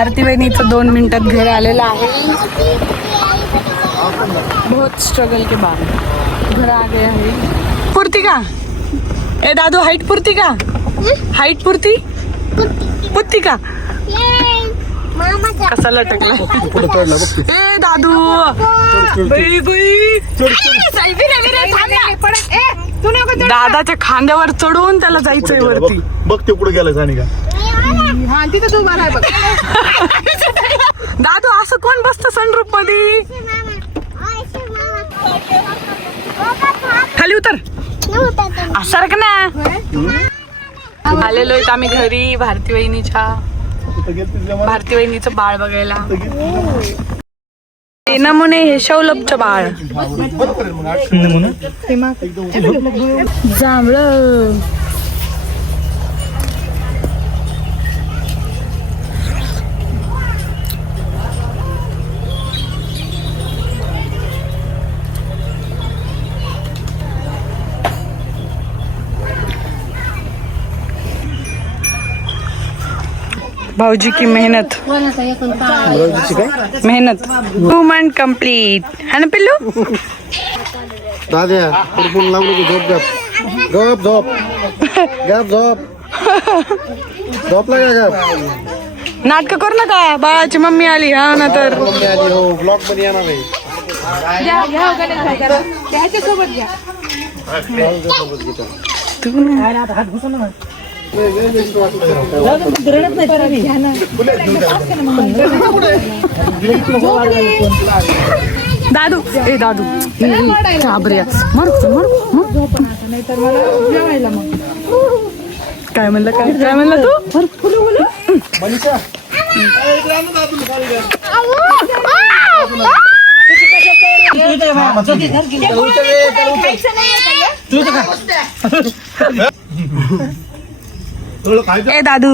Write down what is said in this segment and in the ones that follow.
आरती बहिणीचं 2 मिनिटात घर आलेलं आहे. बहुत स्ट्रगल के बाद घर आ गया है. पुरती का ए दादू? हाइट पुरती का? हाइट पुरती पुरती का? कसा लटकला ए दादू? दादाच्या खांद्यावर चढून त्याला जायचंय वरती. बघ ते पुढे गेलाय आणि का दादू असं कोण बसतं सनरूफ मध्ये? खाली उतर असं का ना. आलेलो आहेत आम्ही घरी भारती वहिनीचं बाळ बघायला. हे नमुने हे शौलभचं बाळ. जांभळं भाऊजी की मेहनत 2 मंथ कंप्लीट है ना पिल्लू? दाद्या पुढून लागलो की झोप गप झोप गप झोप झोपला का गप? नाटक करू नका. बाळाची मम्मी आली हा ना तर हो ब्लॉग मध्ये येणार नाही. दादू ए दादू घाबऱ्या मर काय म्हणलं काय म्हणलं तू? ए दादू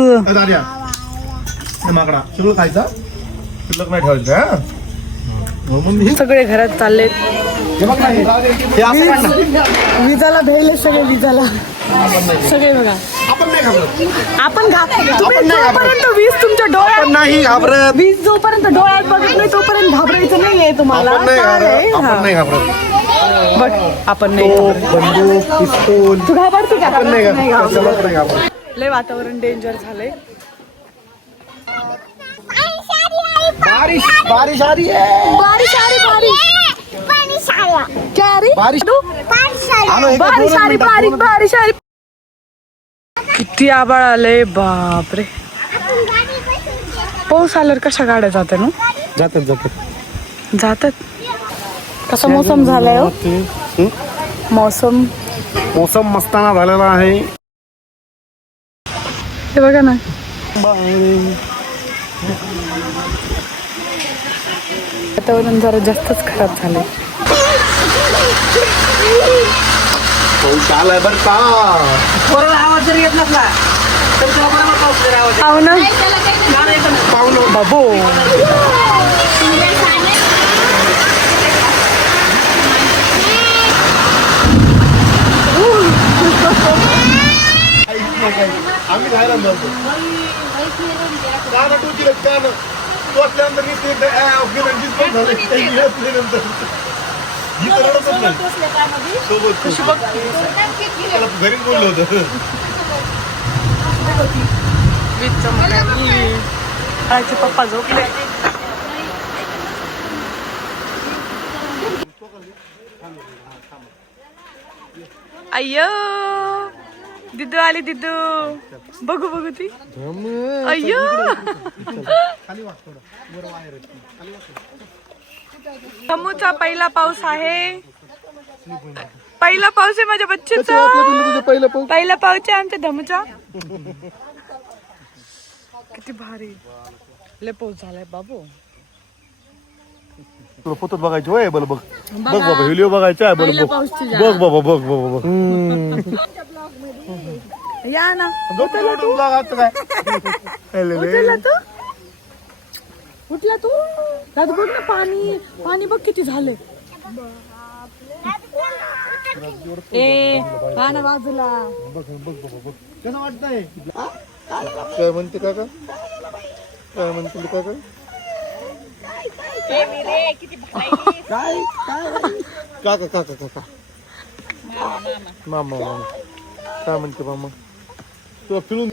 माकडा सगळं खायचं शिल्लक नाही ठेवायचं. सगळे घरात चाललेत. विजाला भेले सगळे विजाला सगळे बघा. आपण जोपर्यंत वीज तुमच्या डोळ्यात नाही घाबरत. वीज जोपर्यंत डोळ्यात बघत नाही तोपर्यंत घाबरायचं नाहीये तुम्हाला. आपण नाही घाबरत. बट आपण नाही बंदूक पिस्तूल तू घाबरतो का? आपण नाही घाबरत. लय वातावरण डेंजर झालंय. बारिश बारिश आ रही है. बारिश आ रही क्या आ रही? बारिश बारिश आ रही. किती आबाळ आलंय बापरे. पाऊस आल्यावर कशा गाड्या जातात ना? जातात. कसा मोसम झालाय हो? मौसम मस्ताना झालेला आहे. हे बघा ना. वातावरण जरा जास्तच खराब झालंय. आलाय बर का. आवाज जरी येत नसला तर हो ना बाबू. आम्ही राहायला जातो गाणं टोचीलं गाणं टोचल्यानंतर घरीच बोललो होतं. पप्पा झोपले. अय्यो दिदू आली. दिदू बघू ती. अय्यो धमूचा पहिला पाऊस आहे. पहिला पाऊस आहे माझ्या बच्चूचा. पहिला पाऊस आहे आमच्या धमूचा. किती भारी लय पाऊस झालाय बाबू. फोटो बघायचे होय. बघ बाबा व्हिडिओ बघायचा आहे. बघ बाबा बघ या ना. उठला तू दादू. बघ ना पाणी बघ किती झालंय. ए ना बाजूला. कसं वाटतंय काय म्हणते काका? काय म्हणते काय काका काका काका मामा मामा काय म्हणते मामा तुला फिरून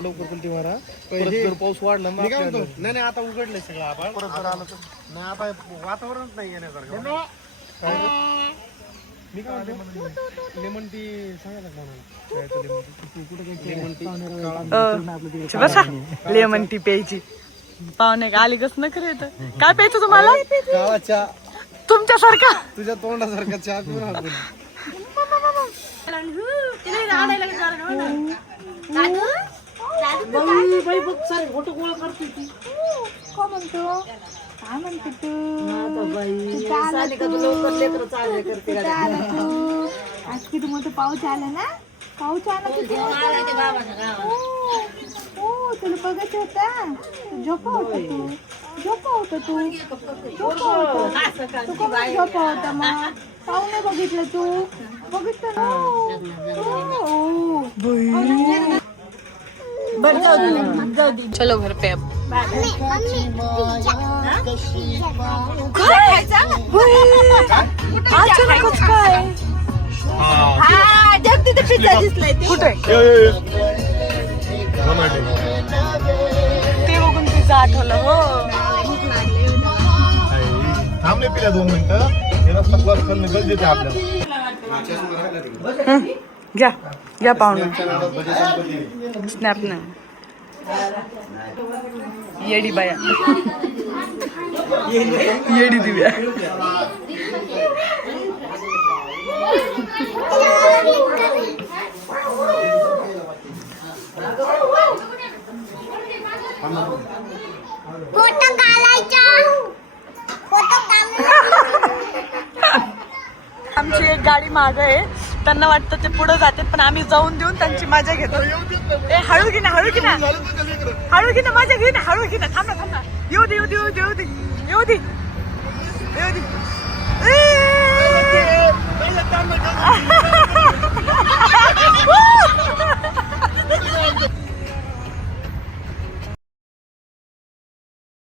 लवकर कुलटी मारा परत जर पाऊस वाढला मग नाही आता उघडलंय सगळं आपण परत जर आलं तर नाही आता वातावरणच नाही येण्यासारखं मी काय म्हणतो लेमन टी सांगा बसा लेमन टी प्यायची पाहुणे आली कस न येत काय प्यायचं तुम्हाला गावाच्या तुमच्यासारखा तुझ्या तोंडासारखा चहा पिऊन आपण फोटो गोळा करते ती काय म्हणतो काय म्हणते तू आज किती मोठं पाऊस आला ना पाऊस आला किती हो तुला बघायचं होता झोपा होता तू झोपा होता मग पाहू नाही बघितलं तू बघितलं ना चलो घर पे अब पिझ्झा दिसलाय कुठे ते बघून पिझ्झा आठवलं हो थांबले पिल्या 2 मिनिटं हे रस्ता क्रॉस करणं गरजेचं आहे आपल्याला घ्या घ्या पाहुणे स्नॅप नाही येडी बाया येडी दिव्या फोटो काढायचा आमची एक गाडी मागे आहे त्यांना वाटतं ते पुढे जाते पण आम्ही जाऊन देऊन त्यांची मजा घेतो ए हळू घे ना हळू घे ना हळू घे ना मजा घे ना हळू घे ना थांबा थांबा येऊ दे येऊ दे येऊ दे येऊ दे येऊ दे येऊ दे